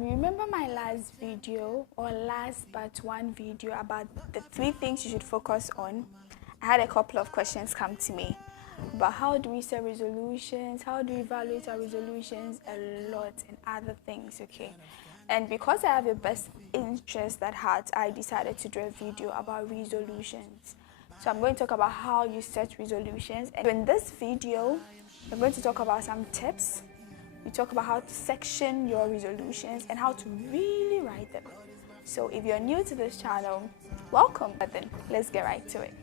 Remember my last video or last but one video about the 3 things you should focus on? I had a couple of questions come to me about how do we set resolutions, how do we evaluate our resolutions, a lot, and other things, okay? And because I have your best interest at heart, I decided to do a video about resolutions. So I'm going to talk about how you set resolutions. And in this video, I'm going to talk about some tips. We talk about how to section your resolutions and how to really write them. So if you're new to this channel, welcome. But then let's get right to it.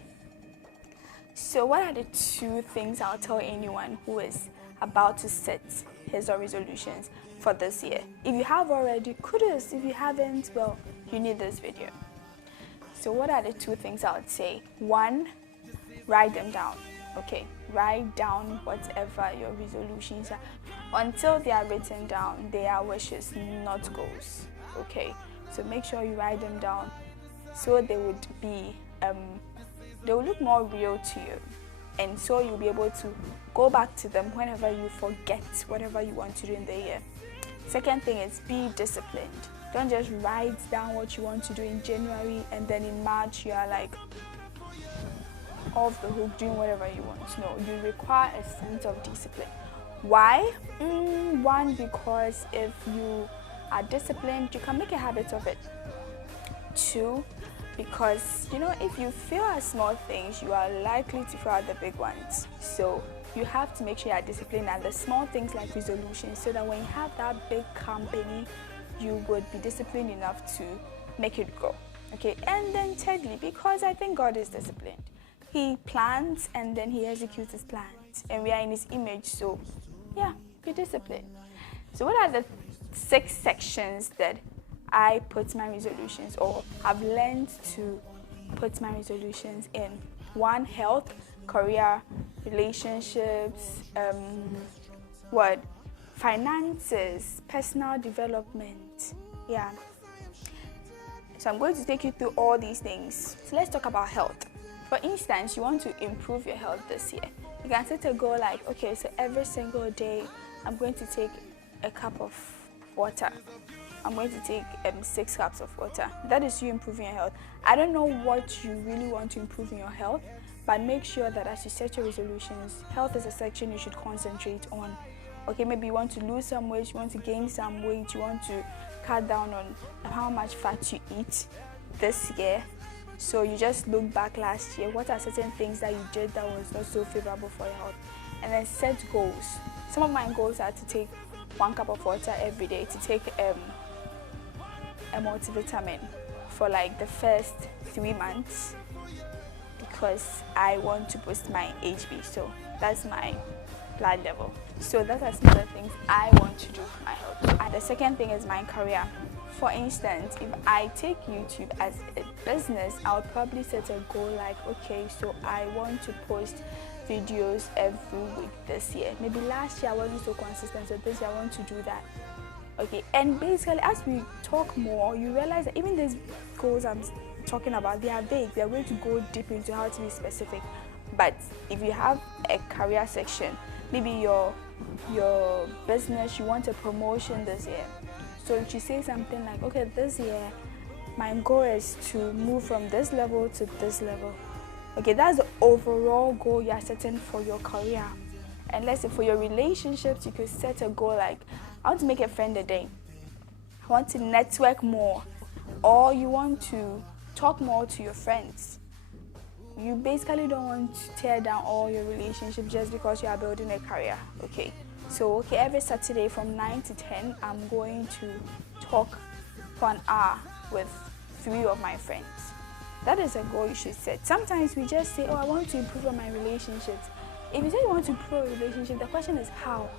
So what are the 2 things I'll tell anyone who is about to set his or resolutions for this year? If you have already, kudos. If you haven't, well, you need this video. So what are the 2 things I would say? 1, write them down. Okay, write down whatever your resolutions are. Until they are written down, they are wishes, not goals. Okay, so make sure you write them down so they would be, they will look more real to you. And so you'll be able to go back to them whenever you forget whatever you want to do in the year. Second thing is be disciplined. Don't just write down what you want to do in January and then in March you are like off the hook doing whatever you want. No, you require a sense of discipline. Why? 1, because if you are disciplined, you can make a habit of it. 2, because if you fail at small things, you are likely to fail at the big ones. So you have to make sure you are disciplined at the small things like resolutions, so that when you have that big company, you would be disciplined enough to make it grow. Okay, and then thirdly, because I think God is disciplined. He plans and then he executes his plans, and we are in his image, so yeah, be disciplined. So what are the 6 sections that I put my resolutions, or have learned to put my resolutions in? 1, health, career, relationships, finances, personal development. Yeah. So I'm going to take you through all these things. So let's talk about health. For instance, you want to improve your health this year. You can set a goal like, okay, so every single day, I'm going to take a cup of water. I'm going to take 6 cups of water. That is you improving your health. I don't know what you really want to improve in your health, but make sure that as you set your resolutions, health is a section you should concentrate on. Okay, maybe you want to lose some weight, you want to gain some weight, you want to cut down on how much fat you eat this year. So you just look back last year, what are certain things that you did that was not so favorable for your health? And then set goals. Some of my goals are to take 1 cup of water every day, to take a multivitamin for like the first 3 months, because I want to boost my HB, so that's my blood level. So that are some of the things I want to do for my health. And the second thing is my career. For instance, if I take YouTube as a business, I would probably set a goal like, okay, so I want to post videos every week this year. Maybe last year I wasn't so consistent, so this year I want to do that. Okay, and basically as we talk more, you realize that even these goals I'm talking about, they are vague. They are going to go deep into how to be specific. But if you have a career section, maybe your business, you want a promotion this year. So if you say something like, okay, this year, my goal is to move from this level to this level. Okay, that's the overall goal you are setting for your career. And let's say for your relationships, you could set a goal like, I want to make a friend a day. I want to network more. Or you want to talk more to your friends. You basically don't want to tear down all your relationships just because you are building a career. Okay. So, every Saturday from 9 to 10, I'm going to talk for an hour with 3 of my friends. That is a goal you should set. Sometimes we just say, oh, I want to improve on my relationships. If you say you want to improve a relationship, the question is how?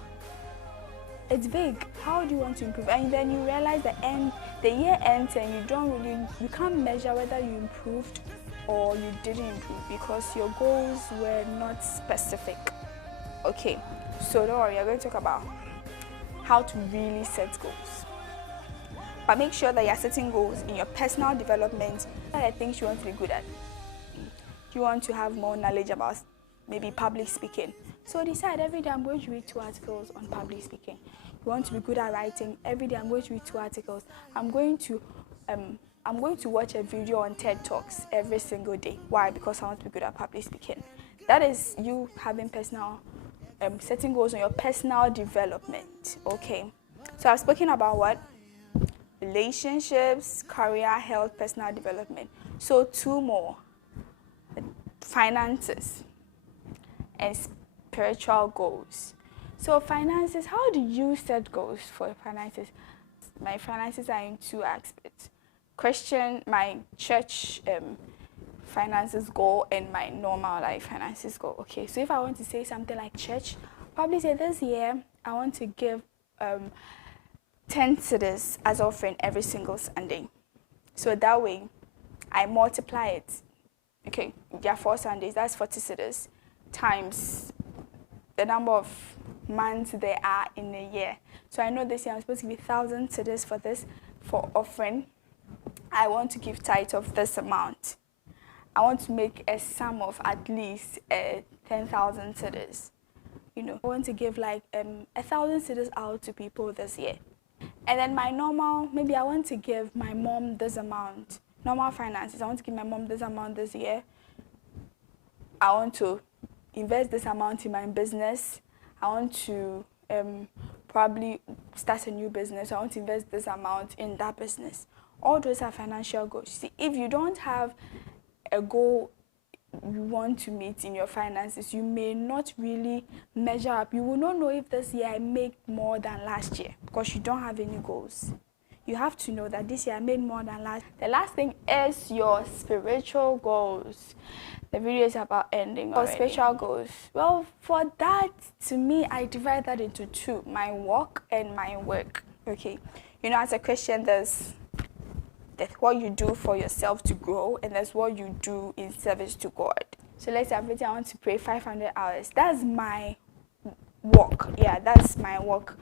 It's vague. How do you want to improve? And then you realize the year ends and you can't measure whether you improved or you didn't improve because your goals were not specific. Okay. So don't worry, I'm going to talk about how to really set goals. But make sure that you're setting goals in your personal development. What are the things you want to be good at? You want to have more knowledge about maybe public speaking. So decide every day I'm going to read 2 articles on public speaking. You want to be good at writing, every day I'm going to read 2 articles. I'm going to watch a video on TED Talks every single day. Why? Because I want to be good at public speaking. That is you having personal, setting goals on your personal development. Okay. So I've spoken about what? Relationships, career, health, personal development. So 2 more. Finances and spiritual goals. So finances, how do you set goals for finances? My finances are in 2 aspects. My church finances goal and my normal life finances goal. Okay, so if I want to say something like church, probably say this year I want to give 10 cedis as offering every single Sunday. So that way I multiply it. Okay, there are 4 Sundays, that's 40 cedis times the number of months there are in a year. So I know this year I'm supposed to give 1,000 cedis for this, for offering. I want to give tithe of this amount. I want to make a sum of at least 10,000 cedis. You know, I want to give like 1,000 cedis out to people this year. And then my normal, maybe I want to give my mom this amount. Normal finances, I want to give my mom this amount this year. I want to invest this amount in my business. I want to probably start a new business. I want to invest this amount in that business. All those are financial goals. See, if you don't have a goal you want to meet in your finances, you may not really measure up. You will not know if this year I made more than last year because you don't have any goals. You have to know that this year I made more than last. The last thing is your spiritual goals. The video is about ending already. For spiritual goals, well, for that, to me, I divide that into 2, my walk and my work. Okay, you know, as a Christian, there's what you do for yourself to grow, and there's what you do in service to God. So let's say every day I want to pray 500 hours. That's my walk. Yeah, that's my walk.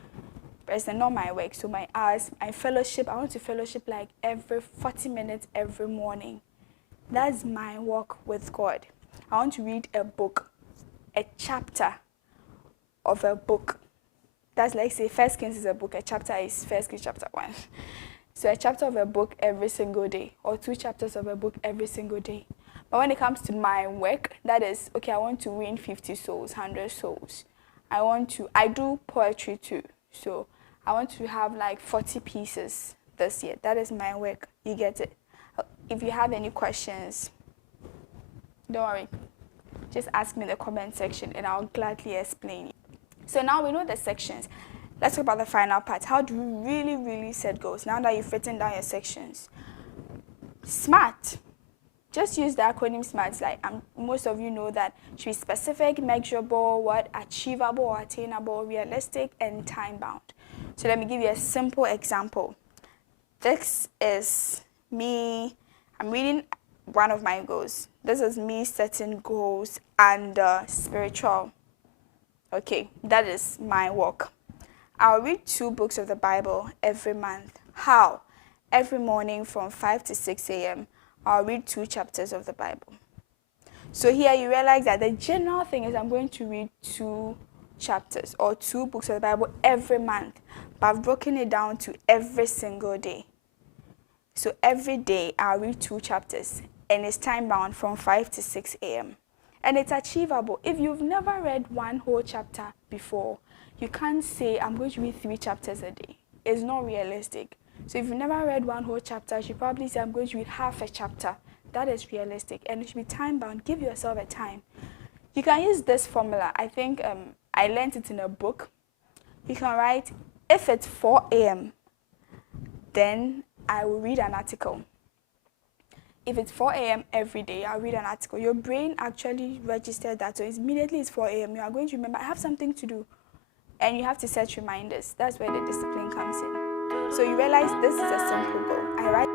But not my work. So my hours, my fellowship, I want to fellowship like every 40 minutes every morning. That's my walk with God. I want to read a book, a chapter of a book. That's like, say, 1 Kings is a book, a chapter is 1 Kings chapter 1. So a chapter of a book every single day, or 2 chapters of a book every single day. But when it comes to my work, that is, okay, I want to win 50 souls, 100 souls. I do poetry too. So I want to have like 40 pieces this year. That is my work. You get it? If you have any questions, don't worry. Just ask me in the comment section and I'll gladly explain. So now we know the sections. Let's talk about the final part. How do you really, really set goals? Now that you've written down your sections. SMART. Just use the acronym SMART. Like most of you know that it should be specific, measurable, achievable or attainable, realistic, and time-bound. So let me give you a simple example. This is me. I'm reading one of my goals. This is me setting goals and spiritual. Okay, that is my work. I'll read 2 books of the Bible every month. How? Every morning from 5 to 6 a.m., I'll read 2 chapters of the Bible. So here you realize that the general thing is I'm going to read 2 chapters or 2 books of the Bible every month, but I've broken it down to every single day. So every day I'll read 2 chapters, and it's time bound from 5 to 6 a.m. And it's achievable. If you've never read one whole chapter before, you can't say, I'm going to read 3 chapters a day. It's not realistic. So if you've never read one whole chapter, you should probably say, I'm going to read half a chapter. That is realistic. And it should be time-bound. Give yourself a time. You can use this formula. I think I learned it in a book. You can write, if it's 4 a.m., then I will read an article. If it's 4 a.m. every day, I'll read an article. Your brain actually registered that. So immediately it's 4 a.m., you are going to remember, I have something to do. And you have to set reminders. That's where the discipline comes in. So you realize this is a simple goal. I write